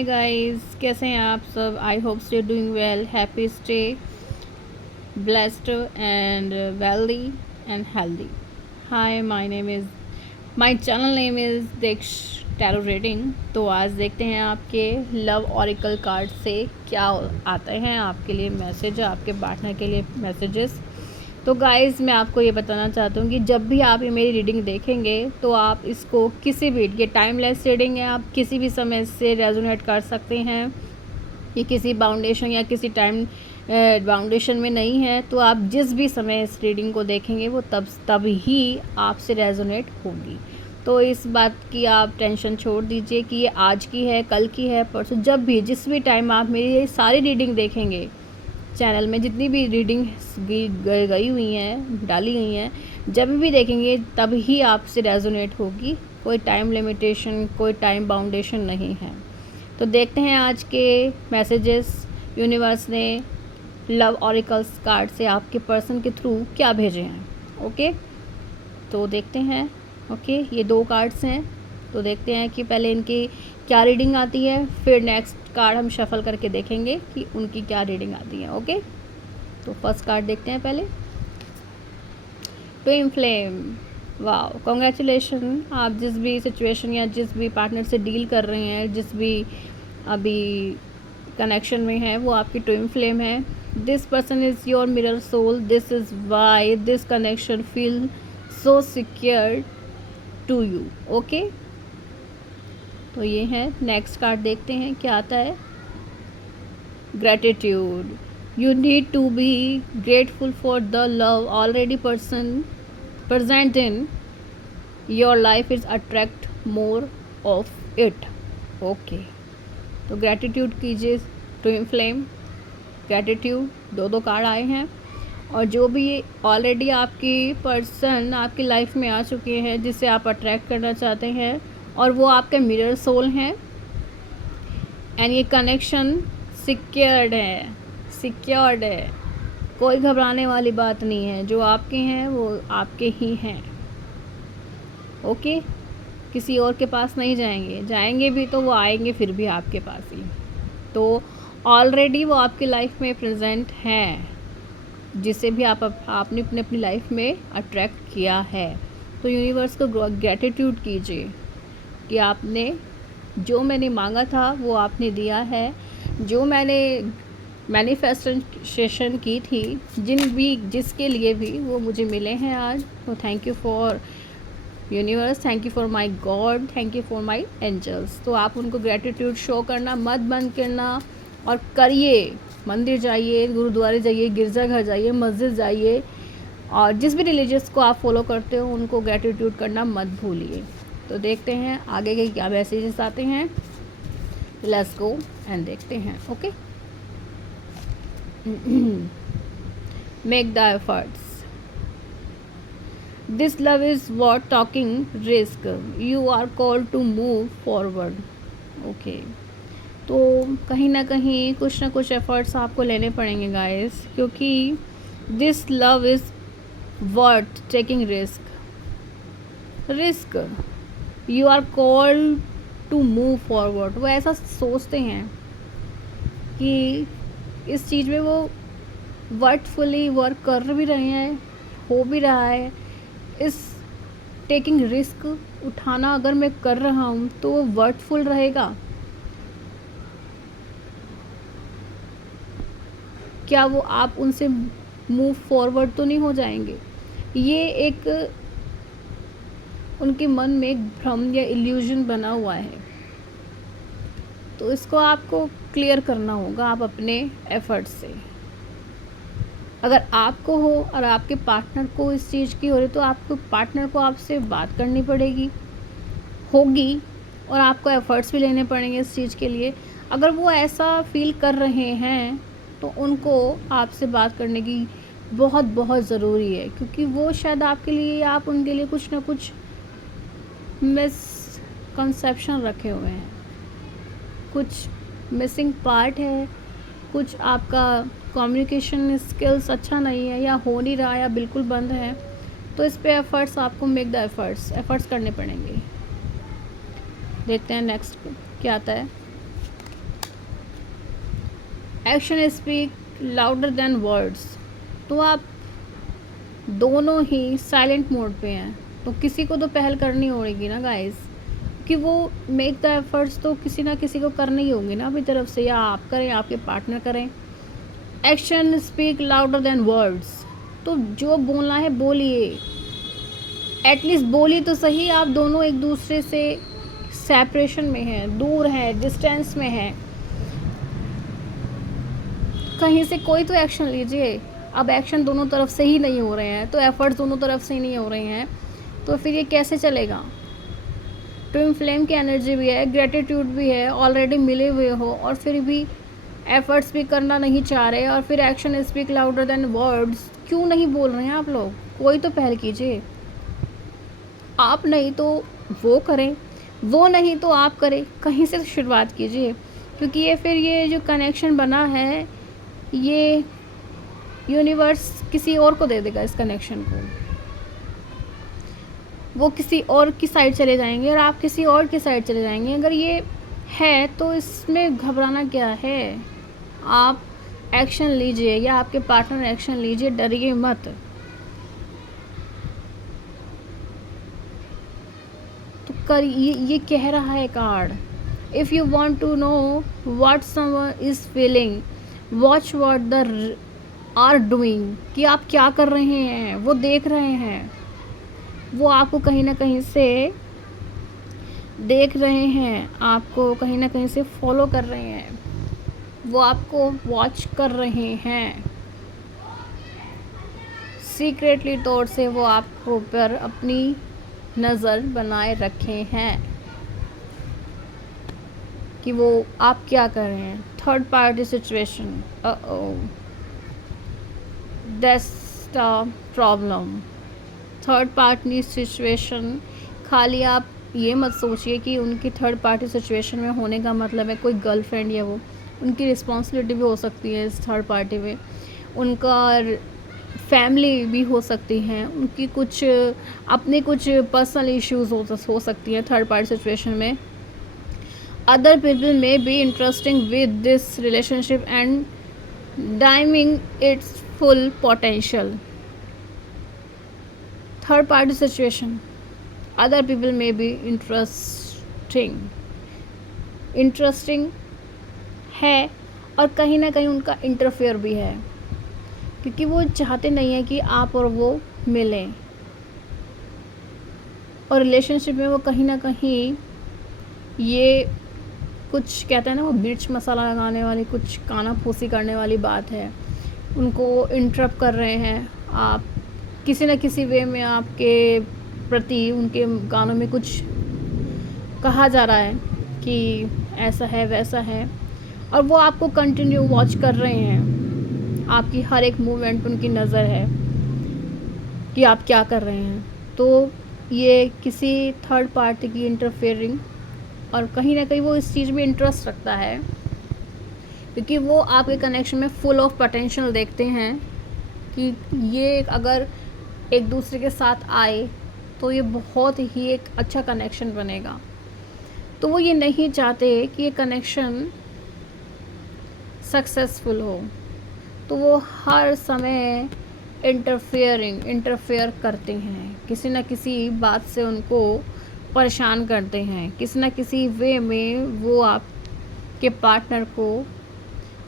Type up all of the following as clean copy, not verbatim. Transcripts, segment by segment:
Hi guys, कैसे हैं आप सब। I hope stay doing well, happy, stay blessed and wealthy and healthy. Hi, my channel name is Diksh tarot reading. तो आज देखते हैं आपके लव ऑरिकल कार्ड से क्या आते हैं आपके लिए मैसेज, आपके पार्टनर के लिए मैसेजेस। तो गाइज़, मैं आपको ये बताना चाहता हूँ कि जब भी आप ये मेरी रीडिंग देखेंगे तो आप इसको किसी भी, ये टाइमलेस रीडिंग है, आप किसी भी समय से रेजोनेट कर सकते हैं। ये किसी बाउंडेशन या किसी टाइम बाउंडेशन में नहीं है। तो आप जिस भी समय इस रीडिंग को देखेंगे वो तब ही आपसे रेजोनेट होगी। तो इस बात की आप टेंशन छोड़ दीजिए कि ये आज की है, कल की है, परसों, जब भी जिस भी टाइम आप मेरी ये सारी रीडिंग देखेंगे, चैनल में जितनी भी रीडिंग गई हुई हैं, डाली गई हैं, जब भी देखेंगे तब ही आपसे रेजोनेट होगी। कोई टाइम लिमिटेशन, कोई टाइम बाउंडेशन नहीं है। तो देखते हैं आज के मैसेजेस यूनिवर्स ने लव ऑरिकल्स कार्ड से आपके पर्सन के थ्रू क्या भेजे हैं। ओके, तो देखते हैं। ओके, ये 2 कार्ड्स हैं। तो देखते हैं कि पहले इनकी क्या रीडिंग आती है, फिर नेक्स्ट कार्ड हम शफल करके देखेंगे कि उनकी क्या रीडिंग आती है। ओके, तो फर्स्ट कार्ड देखते हैं पहले। Twin flame, wow, congratulation. आप जिस भी सिचुएशन या जिस भी पार्टनर से डील कर रहे हैं, जिस भी अभी कनेक्शन में है, वो आपकी ट्विन फ्लेम है। This person is your mirror soul, this is why this connection feel so secure to you. Okay, तो ये है। नेक्स्ट कार्ड देखते हैं क्या आता है। Gratitude, you need to be grateful for the love already present in your life is attract more of it. Okay, तो gratitude कीजिए ट्विन फ्लेम। ग्रैटिट्यूड, 2 कार्ड आए हैं। और जो भी ऑलरेडी आपकी पर्सन आपकी लाइफ में आ चुके हैं, जिसे आप अट्रैक्ट करना चाहते हैं, और वो आपके मिरर सोल हैं, एंड ये कनेक्शन सिक्योर्ड है। कोई घबराने वाली बात नहीं है। जो आपके हैं वो आपके ही हैं। ओके, किसी और के पास नहीं जाएंगे भी तो वो आएंगे फिर भी आपके पास ही। तो ऑलरेडी वो आपकी लाइफ में प्रेजेंट हैं, जिसे भी आपने अपनी लाइफ में अट्रैक्ट किया है। तो यूनिवर्स को ग्रैटिट्यूड कीजिए कि आपने जो मैंने मांगा था वो आपने दिया है। जो मैंने मैनिफेस्टेशन की थी, जिसके लिए भी, वो मुझे मिले हैं आज। तो thank you for universe, thank you for my God, thank you for my angels. तो आप उनको ग्रैटिट्यूड शो करना मत बंद करना, और करिए। मंदिर जाइए, गुरुद्वारे जाइए, गिरजाघर जाइए, मस्जिद जाइए, और जिस भी रिलीजियस को आप फॉलो करते हो उनको ग्रैटिट्यूड करना मत भूलिए। तो देखते हैं आगे के क्या मैसेजेस आते हैं। लेट्स गो एंड देखते हैं। Okay, make the efforts. This love is worth taking risk. You are called to move forward. Okay, तो कहीं ना कहीं कुछ ना कुछ एफर्ट्स आपको लेने पड़ेंगे गाइस, क्योंकि this love is worth taking risk. You are called to move forward. वो ऐसा सोचते हैं कि इस चीज़ में वो वर्थफुली वर्क कर भी रहे हैं, हो भी रहा है। इस टेकिंग रिस्क उठाना अगर मैं कर रहा हूँ तो वो वर्थफुल रहेगा। क्या वो आप उनसे मूव फॉरवर्ड तो नहीं हो जाएंगे? ये एक उनके मन में एक भ्रम या इल्यूजन बना हुआ है। तो इसको आपको क्लियर करना होगा आप अपने एफर्ट से। अगर आपको हो और आपके पार्टनर को इस चीज़ की हो रही, तो आपको पार्टनर को आपसे बात करनी होगी, और आपको एफर्ट्स भी लेने पड़ेंगे इस चीज़ के लिए। अगर वो ऐसा फील कर रहे हैं तो उनको आपसे बात करने की बहुत बहुत ज़रूरी है, क्योंकि वो शायद आपके लिए, आप उनके लिए कुछ ना कुछ मिसकंसेप्शन रखे हुए हैं, कुछ मिसिंग पार्ट है, कुछ आपका कम्युनिकेशन स्किल्स अच्छा नहीं है, या हो नहीं रहा, या बिल्कुल बंद है। तो इस पे एफ़र्ट्स, आपको मेक द एफ़र्ट्स करने पड़ेंगे। देखते हैं नेक्स्ट क्या आता है। Action speak louder than words. तो आप दोनों ही साइलेंट मोड पे हैं, तो किसी को तो पहल करनी होगी ना गाइस, कि वो मेक द एफर्ट्स तो किसी ना किसी को करनी ही होंगी ना अपनी तरफ से, या आप करें आपके पार्टनर करें। Action speak louder than words. तो जो बोलना है बोलिए, एटलीस्ट बोलिए तो सही। आप दोनों एक दूसरे से सेपरेशन में हैं, दूर हैं, डिस्टेंस में हैं, कहीं से कोई तो एक्शन लीजिए। अब एक्शन दोनों तरफ से ही नहीं हो रहे हैं, तो एफर्ट्स दोनों तरफ से ही नहीं हो रहे हैं, तो फिर ये कैसे चलेगा। ट्विन फ्लेम की एनर्जी भी है, ग्रेटिट्यूड भी है, ऑलरेडी मिले हुए हो और फिर भी एफर्ट्स भी करना नहीं चाह रहे, और फिर action speak louder than words क्यों नहीं बोल रहे हैं आप लोग। कोई तो पहल कीजिए, आप नहीं तो वो करें, वो नहीं तो आप करें, कहीं से तो शुरुआत कीजिए। क्योंकि ये फिर ये जो कनेक्शन बना है, ये यूनिवर्स किसी और को दे देगा इस कनेक्शन को। वो किसी और की साइड चले जाएंगे और आप किसी और की साइड चले जाएंगे। अगर ये है तो इसमें घबराना क्या है। आप एक्शन लीजिए या आपके पार्टनर एक्शन लीजिए, डरिए मत। तो कर ये कह रहा है card, if you want to know what someone is feeling, watch what the are doing. कि आप क्या कर रहे हैं, वो देख रहे हैं, वो आपको कहीं ना कहीं से देख रहे हैं, आपको कहीं ना कहीं से फॉलो कर रहे हैं, वो आपको वॉच कर रहे हैं सीक्रेटली तौर से। वो आपको पर अपनी नज़र बनाए रखे हैं कि वो आप क्या कर रहे हैं। Third party situation, that's the problem. Third party situation, खाली आप ये मत सोचिए कि उनकी थर्ड पार्टी सिचुएशन में होने का मतलब है कोई गर्लफ्रेंड या वो, उनकी रिस्पॉन्सिबिलिटी भी हो सकती है इस थर्ड पार्टी में, उनका फैमिली भी हो सकती हैं, उनकी कुछ अपने कुछ पर्सनल इश्यूज हो सकती हैं थर्ड पार्टी सिचुएशन में। Other people may be interesting with this relationship and dimming its full potential. Third party situation, other people may be interesting है, और कहीं ना कहीं उनका इंटरफेयर भी है, क्योंकि वो चाहते नहीं है कि आप और वो मिलें, और रिलेशनशिप में वो कहीं ना कहीं ये कुछ कहते हैं ना, वो मिर्च मसाला लगाने वाली, कुछ काना फूसी करने वाली बात है, उनको इंटरप्ट कर रहे हैं। आप किसी न किसी वे में आपके प्रति उनके गानों में कुछ कहा जा रहा है कि ऐसा है वैसा है, और वो आपको कंटिन्यू वॉच कर रहे हैं, आपकी हर एक मूवमेंट उनकी नज़र है कि आप क्या कर रहे हैं। तो ये किसी थर्ड पार्टी की इंटरफेयरिंग, और कहीं ना कहीं वो इस चीज़ में इंटरेस्ट रखता है, क्योंकि वो आपके कनेक्शन में फुल ऑफ पोटेंशियल देखते हैं कि ये अगर एक दूसरे के साथ आए तो ये बहुत ही एक अच्छा कनेक्शन बनेगा। तो वो ये नहीं चाहते कि ये कनेक्शन सक्सेसफुल हो, तो वो हर समय इंटरफेयर करते हैं, किसी न किसी बात से उनको परेशान करते हैं, किसी न किसी वे में वो आपके पार्टनर को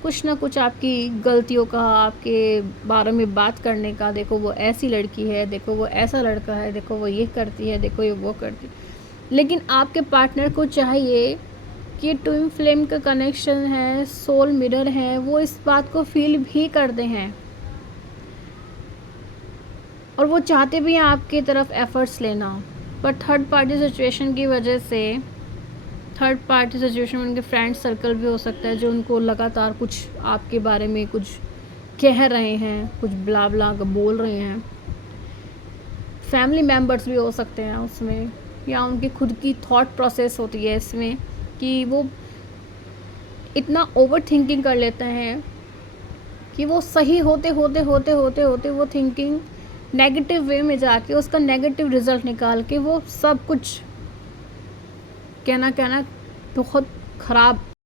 कुछ ना कुछ आपकी गलतियों का, आपके बारे में बात करने का, देखो वो ऐसी लड़की है, देखो वो ऐसा लड़का है, देखो वो ये करती है, देखो ये वो करती है। लेकिन आपके पार्टनर को चाहिए कि ट्विन फ्लेम का कनेक्शन है, सोल मिरर है, वो इस बात को फील भी करते हैं, और वो चाहते भी हैं आपकी तरफ एफर्ट्स लेना। पर थर्ड पार्टी सिचुएशन की वजह से, थर्ड पार्टी सिचुएशन में उनके फ्रेंड सर्कल भी हो सकता है जो उनको लगातार कुछ आपके बारे में कुछ कह रहे हैं, कुछ ब्ला ब्ला बोल रहे हैं। फैमिली मेम्बर्स भी हो सकते हैं उसमें, या उनकी खुद की थॉट प्रोसेस होती है इसमें कि वो इतना ओवर थिंकिंग कर लेते हैं कि वो सही होते होते होते होते होते वो थिंकिंग नेगेटिव वे में जाके उसका नेगेटिव रिजल्ट निकाल के वो सब कुछ कहना बहुत ख़राब